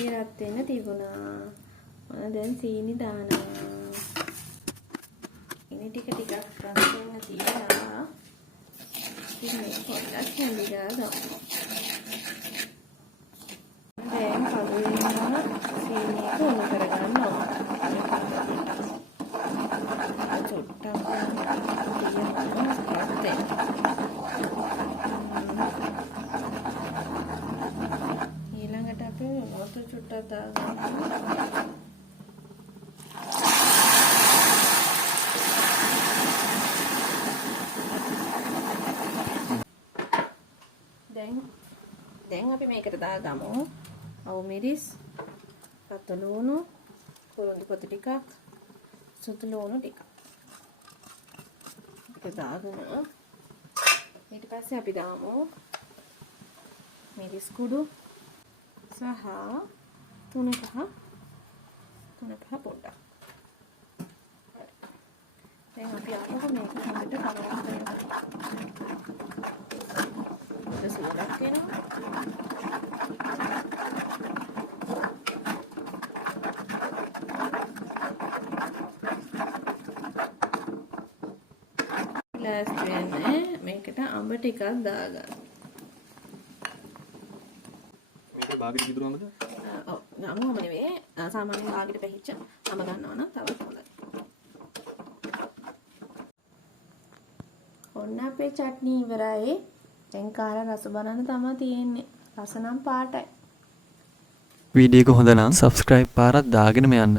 කට්ටිය රත් වෙන්න තිබුණා. මම දැන් සීනි දානවා. ඉනි ටික ටිකක් රත් වෙන්න තියලා ඉතින් මේක පොඩ්ඩක් හැඳිලා ගමු. දැන් කලුවෙන්ම සීනි එක උණු කරගන්න ඕනේ. චුට්ටක් ඊළඟට අපි මොකද චුට්ටක් දාගන්න. දැන් අපි මේකට දාගමු අවු මිරිස්, රතු ලුණු, කුරුඳු පොතු ටිකක්, සුදු ලුණු ටිකක්. ඒක දාගෙන ඊට පස්සේ අපි දාමු මිරිස් කුඩු සහ තුන පහ පොඩ්ඩක්. දැන් අපි ආපහු මේක හොඳට කලවම් කරනවා. සුවඳක් එනවා. ලෑස්ති වෙන්නේ මේකට අඹ ටිකක් දාගන්න. මේක බාගෙට කිදුරු අඹද? ඔව් අඹම නෙවෙයි සාමාන්‍යයෙන් බාගෙට පැහිච්ච අඹ ගන්නවා නම් තවත් හොඳයි. ඔන්න අපේ චට්නි ඉවරයි. දැන් කාලා රස බලන්න තමයි තියෙන්නේ. රස නම් පාටයි. වීඩියෝ එක හොඳ නම් subscribe පාරක් දාගෙනම යන්න.